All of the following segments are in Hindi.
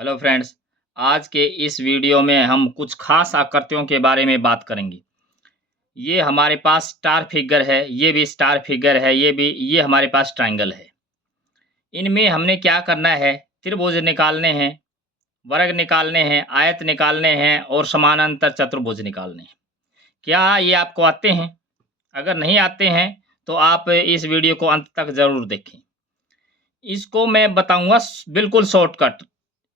Hello friends. आज के इस वीडियो में हम कुछ खास आकृतियों के बारे में बात करेंगे। ये हमारे पास स्टार फिगर है, ये भी स्टार फिगर है, ये हमारे पास ट्रायंगल है। इनमें हमने क्या करना है, त्रिभुज निकालने हैं, वर्ग निकालने हैं, आयत निकालने हैं और समानांतर चतुर्भुज निकालने हैं। क्या ये आपको आते हैं? अगर नहीं आते हैं तो आप इस वीडियो को अंत तक ज़रूर देखें। इसको मैं बताऊँगा बिल्कुल शॉर्टकट।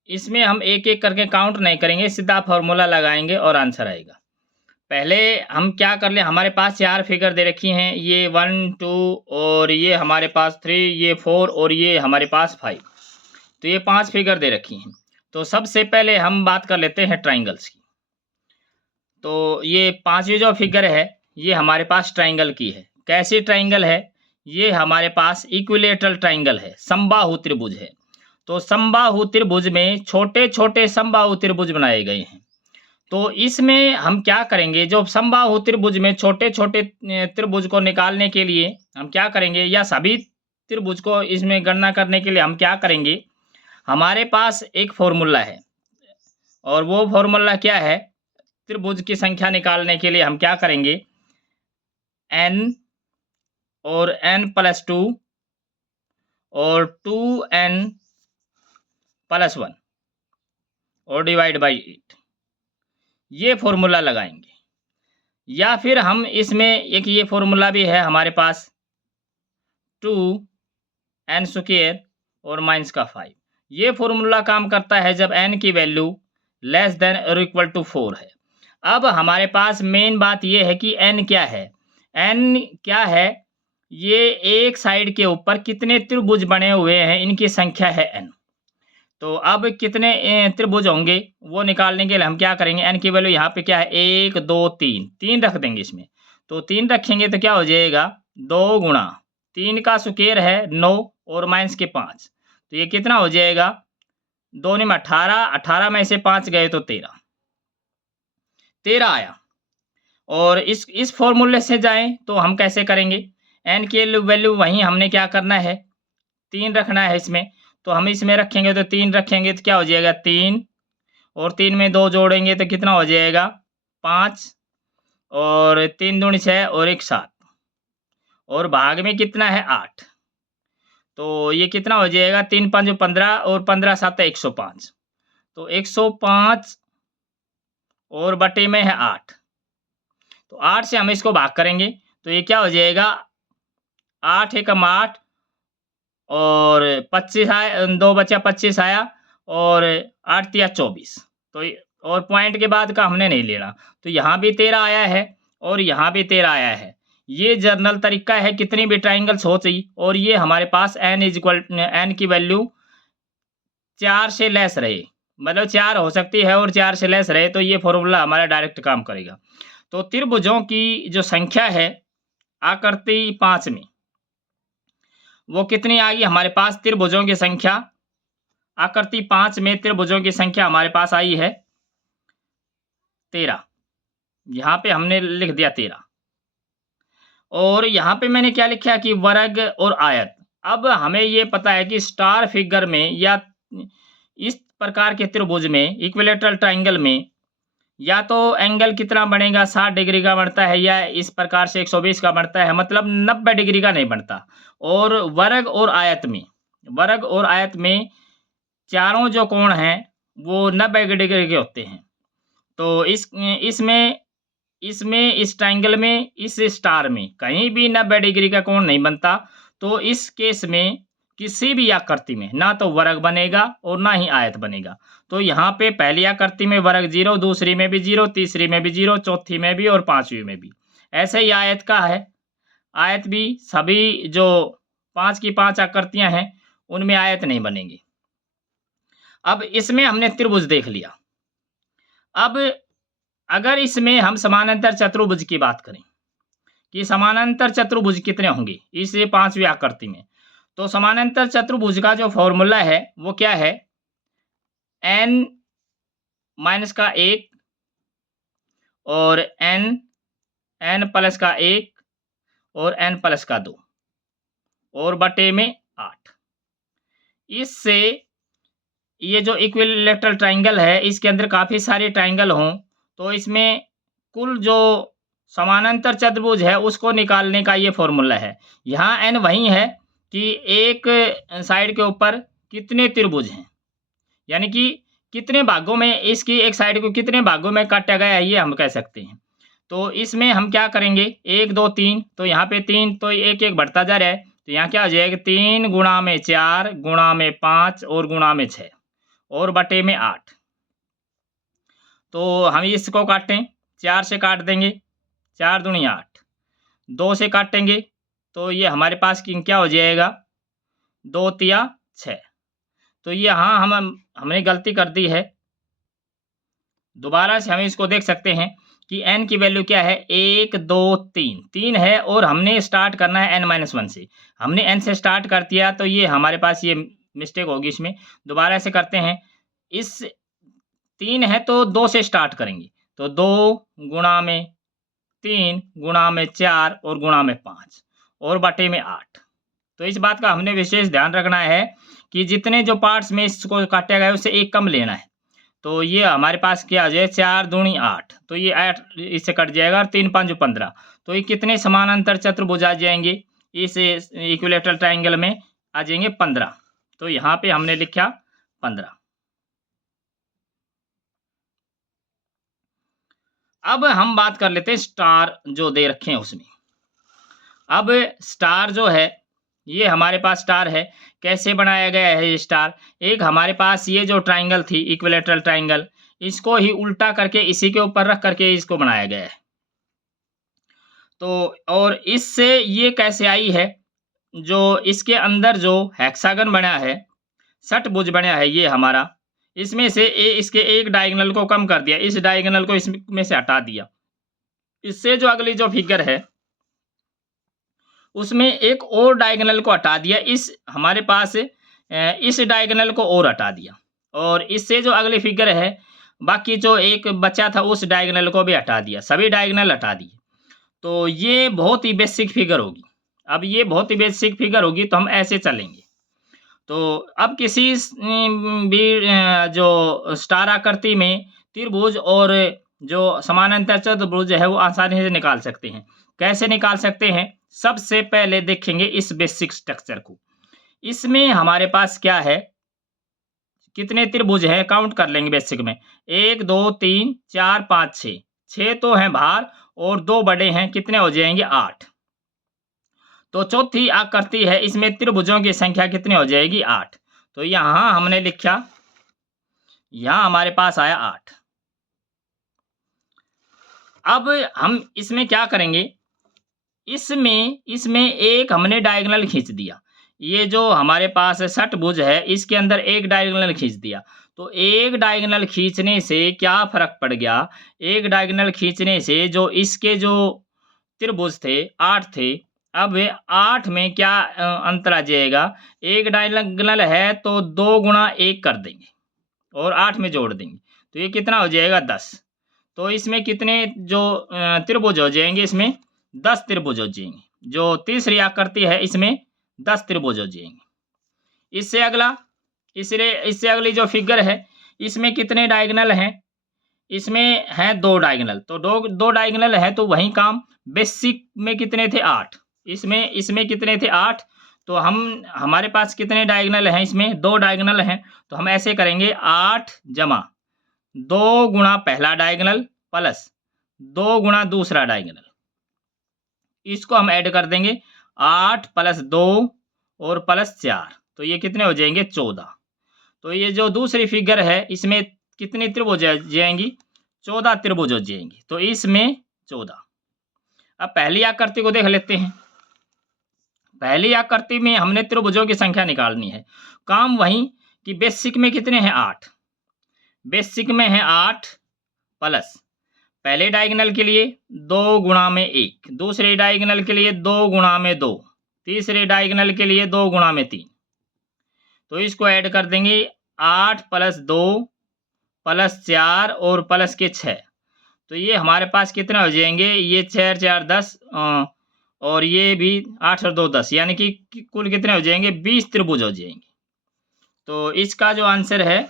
इसमें हम एक-एक करके काउंट नहीं करेंगे, सीधा फ़ॉर्मूला लगाएँगे और आंसर आएगा। पहले हम क्या कर लें, हमारे पास 4 फिगर दे रखी हैं, ये 1, 2 और ये हमारे पास 3, ये 4 और ये हमारे पास 5। तो ये 5 फिगर दे रखी हैं। तो सबसे पहले हम बात कर लेते हैं ट्रायंगल्स की। तो ये 5वीं जो फिगर है, ये हमारे पास ट्रायंगल की है। कैसी ट्रायंगल है? ये हमारे पास इक्विलैटरल ट्रायंगल है, समबाहु त्रिभुज है। तो समबाहु त्रिभुज में छोटे-छोटे समबाहु त्रिभुज बनाए गए हैं। तो इसमें हम क्या करेंगे, जो समबाहु त्रिभुज में छोटे-छोटे त्रिभुज को निकालने के लिए हम क्या करेंगे, या सभी त्रिभुज को इसमें गणना करने के लिए हम क्या करेंगे, हमारे पास एक फ़ॉर्मूला है और वो फ़ॉर्मूला क्या है, त्रिभुज की संख्या निकालने के लिए हम क्या करेंगे, n और n+2 और 2n+1 और डिवाइड बाई 8, ये फ़ॉर्मूला लगाएँगे। या फिर हम इसमें एक ये फ़ॉर्मूला भी है हमारे पास, 2n² और -5। ये फ़ॉर्मूला काम करता है जब n की वैल्यू लेस देन और इक्वल टू 4 है। अब हमारे पास मेन बात ये है कि n क्या है? n क्या है? ये एक साइड के ऊपर कितने त्रिभुज बने हुए हैं, इनकी संख्या है n। तो अब कितने त्रिभुज होंगे वो निकालने के लिए हम क्या करेंगे, n की वैल्यू यहाँ पे क्या है, 1, 2, 3, 3 रख देंगे इसमें। तो 3 रखेंगे तो क्या हो जाएगा, 2 गुणा 3 का स्क्वायर है 9 और माइनस के 5। तो ये कितना हो जाएगा, 2 में 18, 18 में से 5 गए तो 13, 13 आया। और इस फॉर्मूले से जाएं तो हम कैसे करेंगे, n की वैल्यू वहीं हमने क्या करना है, 3 रखना है इसमें। तो हम इसमें रखेंगे तो 3 रखेंगे तो क्या हो जाएगा, 3 और 3 में 2 जोड़ेंगे तो कितना हो जाएगा, 5 और 3 दूनी 6 और 1 7 और भाग में कितना है, 8। तो ये कितना हो जाएगा, 3 5 15 और 15 7 105। तो 105 और बटे में है 8। तो 8 से हम इसको भाग करेंगे तो ये क्या हो जाएगा, 8 एकम 8 और 25 आया, 2 बचा 25 आया और 8 तिया 24। तो और पॉइंट के बाद का हमने नहीं लेना। तो यहाँ भी 13 आया है और यहाँ भी 13 आया है। ये जनरल तरीका है, कितनी भी ट्रायंगल्स हो चाहिए। और ये हमारे पास n की वैल्यू 4 से लेस रहे, मतलब 4 हो सकती है और 4 से लेस रहे, तो ये फॉर्मूला हमारा डायरेक्ट काम करेगा। तो त्रिभुजों की जो संख्या है आकृति 5 में, वो कितनी आ गई हमारे पास, त्रिभुजों की संख्या आकृति 5 में त्रिभुजों की संख्या हमारे पास आई है 13। यहाँ पे हमने लिख दिया 13 और यहाँ पे मैंने क्या लिखा कि वर्ग और आयत। अब हमें ये पता है कि स्टार फिगर में या इस प्रकार के त्रिभुज में, इक्विलैटरल ट्रायंगल में, या तो एंगल कितना बनेगा, 60 डिग्री का बनता है, या इस प्रकार से 120 का बनता है, मतलब 90 डिग्री का नहीं बनता। और वर्ग और आयत में चारों जो कोण हैं वो 90 डिग्री के होते हैं। तो इसमें इसमें इस ट्रायंगल में, इस स्टार में कहीं भी 90 डिग्री का कोण नहीं बनता। तो इस केस में किसी भी आकृति में ना तो वर्ग बनेगा और ना ही आयत बनेगा। तो यहाँ पे पहली आकृति में वर्ग 0, दूसरी में भी 0, तीसरी में भी 0, चौथी में भी और पांचवी में भी। ऐसे ही आयत का है, आयत भी सभी जो 5 की 5 आकृतियां हैं उनमें आयत नहीं बनेंगी। अब इसमें हमने त्रिभुज देख लिया। अब अगर इसमें हम समानांतर चतुर्भुज की बात करें कि समानांतर चतुर्भुज कितने होंगे इस 5वीं आकृति में, तो समानांतर चतुर्भुज का जो फॉर्मूला है वो क्या है, n माइनस का 1 और n प्लस का 1 और n प्लस का 2 और बटे में 8। इससे ये जो इक्विलैटरल ट्रायंगल है इसके अंदर काफ़ी सारे ट्रायंगल हों तो इसमें कुल जो समानांतर चतुर्भुज है उसको निकालने का ये फॉर्मूला है। यहाँ n वही है कि एक साइड के ऊपर कितने त्रिभुज हैं, यानी कि कितने भागों में इसकी एक साइड को कितने भागों में काटा गया है ये हम कह सकते हैं। तो इसमें हम क्या करेंगे 1 2 3 तो यहाँ पे 3 तो 1 1 बढ़ता जा रहा है तो यहाँ क्या हो जाएगा 3 गुणा में 4 गुणा में 5 और गुणा में 6 और बटे में 8। तो हम इसको काटें 4 से काट देंगे 4 दूनी 8, 2 से काटेंगे तो ये हमारे पास क्या हो जाएगा 2 तिया 6। तो यहाँ हमने गलती कर दी है। दोबारा से हम इसको देख सकते हैं कि n की वैल्यू क्या है 1 2 3 3 है और हमने स्टार्ट करना है n-1 से। हमने n से स्टार्ट कर दिया तो ये हमारे पास ये मिस्टेक होगी इसमें। दोबारा से करते हैं, इस 3 है तो 2 से स्टार्ट करेंगे तो 2 गुणा में 3 गुणा में 4 और गुणा में 5 और बटे में 8। तो इस बात का हमने विशेष ध्यान रखना है कि जितने जो पार्ट्स में इसको काटा गया है उससे एक कम लेना है। तो ये हमारे पास क्या हो जाए 4 दूनी 8 तो ये 8 इससे कट जाएगा और 3 5 15। तो ये कितने समानांतर चतुर्भुज आ जाएंगे इस इक्विलैटरल ट्रायंगल में आ जाएंगे 15। तो यहाँ पे हमने लिखा 15। अब हम बात कर लेते हैं स्टार जो दे रखे हैं उसमें। अब स्टार जो है ये हमारे पास स्टार है, कैसे बनाया गया है ये स्टार। एक हमारे पास ये जो ट्रायंगल थी इक्विलैटरल ट्रायंगल, इसको ही उल्टा करके इसी के ऊपर रख करके इसको बनाया गया है। तो और इससे ये कैसे आई है, जो इसके अंदर जो हेक्सागन बना है षटभुज बना है ये हमारा, इसमें से इसके एक डायगोनल को कम कर दिया, इस डायगोनल को इसमें से हटा दिया। इससे जो अगली जो फिगर है उसमें एक और डायगोनल को हटा दिया, इस हमारे पास इस डायगोनल को और हटा दिया और इससे जो अगली फिगर है बाकी जो एक बचा था उस डायगोनल को भी हटा दिया, सभी डायगोनल हटा दिए। तो ये बहुत ही बेसिक फिगर होगी। अब ये बहुत ही बेसिक फिगर होगी तो हम ऐसे चलेंगे। तो अब किसी भी जो स्टार आकृति में त्रिभुज और जो समानांतर चतुर्भुज है वो आसानी से निकाल सकते हैं। कैसे निकाल सकते हैं, सबसे पहले देखेंगे इस बेसिक स्ट्रक्चर को। इसमें हमारे पास क्या है, कितने त्रिभुज हैं काउंट कर लेंगे बेसिक में 1 2 3 4 5 6, 6 तो हैं बाहर और 2 बड़े हैं, कितने हो जाएंगे 8। तो चौथी आकृति है इसमें त्रिभुजों की संख्या कितनी हो जाएगी 8। तो यहां हमने लिखा, यहां हमारे पास आया 8। अब हम इसमें क्या करेंगे, इसमें एक हमने डायगोनल खींच दिया। ये जो हमारे पास षटभुज है इसके अंदर एक डायगोनल खींच दिया। तो एक डायगोनल खींचने से क्या फर्क पड़ गया, एक डायगोनल खींचने से जो इसके जो त्रिभुज थे 8 थे, अब 8 में क्या अंतर आ जाएगा, एक डायगोनल है तो 2 गुणा 1 कर देंगे और 8 में जोड़ देंगे तो ये कितना हो जाएगा 10। तो इसमें कितने जो त्रिभुज हो जाएंगे, इसमें 10 त्रिभुज हो जाएंगे। जो तीसरी आकृति है इसमें 10 त्रिभुज हो जाएंगे। इससे अगली जो फिगर है इसमें कितने डायगोनल हैं, इसमें है 2 डायगोनल। तो दो डायगोनल है तो वही काम, बेसिक में कितने थे 8, इसमें कितने थे 8। तो हमारे पास कितने डायगोनल हैं, इसमें 2 डायगोनल हैं। तो हम ऐसे करेंगे 8 जमा 2 गुणा पहला डायगोनल प्लस 2 गुणा दूसरा डायगोनल, इसको हम ऐड कर देंगे 8 प्लस 2 और प्लस 4, तो ये कितने हो जाएंगे 14। तो ये जो दूसरी फिगर है इसमें कितनी त्रिभुज जाएंगी, 14 त्रिभुज हो जाएंगी। तो इसमें 14। अब पहली आकृति को देख लेते हैं। पहली आकृति में हमने त्रिभुजों की संख्या निकालनी है, काम वही कि बेसिक में कितने हैं 8, बेसिक में है 8 प्लस पहले डायगोनल के लिए 2 गुणा में 1, दूसरे डायगोनल के लिए 2 गुणा में 2, तीसरे डायगोनल के लिए 2 गुणा में 3। तो इसको ऐड कर देंगे 8 प्लस 2 प्लस 4 और प्लस के 6। तो ये हमारे पास कितना हो जाएंगे, ये 4 4 10 और ये भी 8 और 2 10, यानी कि कुल कितने हो जाएंगे 20 त्रिभुज हो जाएंगे। तो इसका जो आंसर है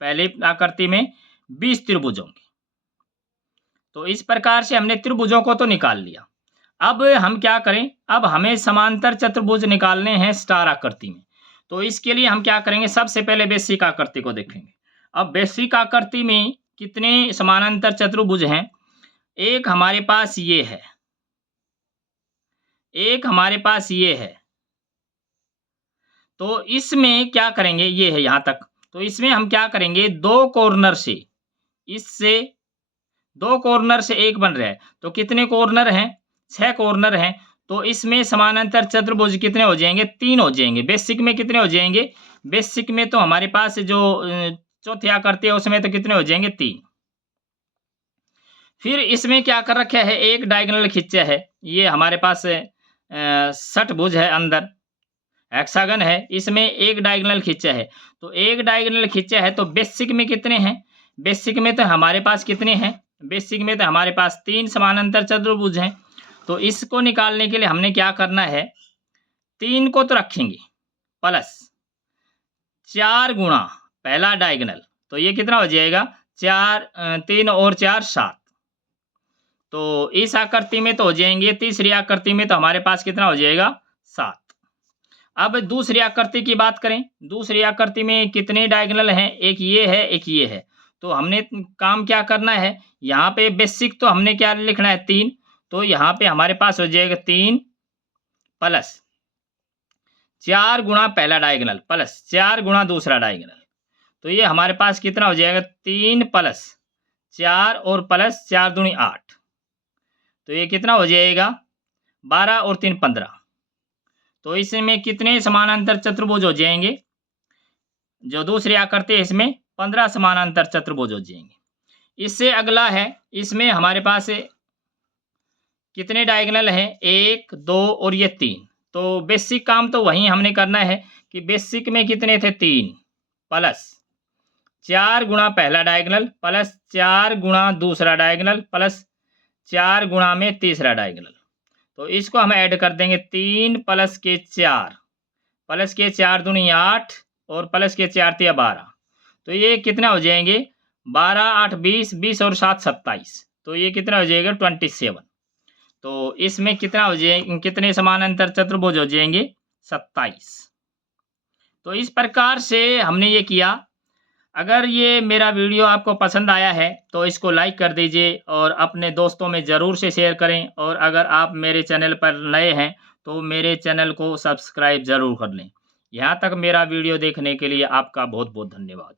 पहली आकृति में 20 त्रिभुज होंगे। तो इस प्रकार से हमने त्रिभुजों को तो निकाल लिया। अब हम क्या करें, अब हमें समांतर चतुर्भुज निकालने हैं स्टार आकृति में। तो इसके लिए हम क्या करेंगे, सबसे पहले बेसिक आकृति को देखेंगे। अब बेसिक आकृति में कितने समानांतर चतुर्भुज हैं? एक हमारे पास ये है, एक हमारे पास ये है। तो इसमें क्या करेंगे, ये है यहाँ तक। तो इसमें हम क्या करेंगे, दो कॉर्नर से, इससे दो कॉर्नर से एक बन रहा है। तो कितने कॉर्नर हैं? 6 कॉर्नर हैं। तो इसमें समानांतर चतुर्भुज कितने हो जाएंगे? 3 हो जाएंगे। बेसिक में कितने हो जाएंगे? बेसिक में तो हमारे पास जो चौथी आकृति है उसमें तो कितने हो जाएंगे? 3। फिर इसमें क्या कर रखा है, एक डायगोनल खींचा है। ये हमारे पास षटभुज है, अंदर हेक्सागन है, इसमें एक डायगोनल खींचा है। तो एक डायगोनल खींचा है तो बेसिक में कितने हैं? बेसिक में तो हमारे पास कितने हैं? बेसिक में तो हमारे पास 3 समानांतर चतुर्भुज हैं। तो इसको निकालने के लिए हमने क्या करना है, 3 को तो रखेंगे प्लस 4 गुणा पहला डायगोनल। तो ये कितना हो जाएगा? 4 3 और 4 7। तो इस आकृति में तो हो जाएंगे, तीसरी आकृति में तो हमारे पास कितना हो जाएगा? 7। अब दूसरी आकृति की बात करें, दूसरी आकृति में कितने डायगोनल हैं? एक ये है, एक ये है। तो हमने काम क्या करना है, यहाँ पे बेसिक तो हमने क्या लिखना है? 3। तो यहाँ पे हमारे पास हो जाएगा 3 प्लस 4 गुणा पहला डायगोनल प्लस 4 गुणा दूसरा डायगोनल। तो ये हमारे पास कितना हो जाएगा? 3 प्लस 4 और प्लस 4 दूनी 8। तो ये कितना हो जाएगा? 12 और 3 15। तो इसमें कितने समानांतर चतुर्भुज हो जाएंगे? जो दूसरी आकृति है इसमें 15 समानांतर चतुर्भुज हो जाएंगे। इससे अगला है, इसमें हमारे पास कितने डायगोनल हैं? 1 2 और ये 3। तो बेसिक काम तो वही हमने करना है कि बेसिक में कितने थे? 3 प्लस 4 गुणा पहला डायगोनल प्लस 4 गुणा दूसरा डायगोनल प्लस 4 गुणा में तीसरा डायगोनल। तो इसको हम ऐड कर देंगे, 3 प्लस के 4 प्लस के 4 दूनी 8 और प्लस के 4 तिया 12। तो ये कितना हो जाएंगे? 12 8 20 20 और 7 27। तो ये कितना हो जाएगा? 27। तो इसमें कितना हो जाएगा, कितने समानांतर चतुर्भुज हो जाएंगे? 27। तो इस प्रकार से हमने ये किया। अगर ये मेरा वीडियो आपको पसंद आया है तो इसको लाइक कर दीजिए और अपने दोस्तों में ज़रूर से शेयर करें। और अगर आप मेरे चैनल पर नए हैं तो मेरे चैनल को सब्सक्राइब ज़रूर कर लें। यहाँ तक मेरा वीडियो देखने के लिए आपका बहुत बहुत धन्यवाद।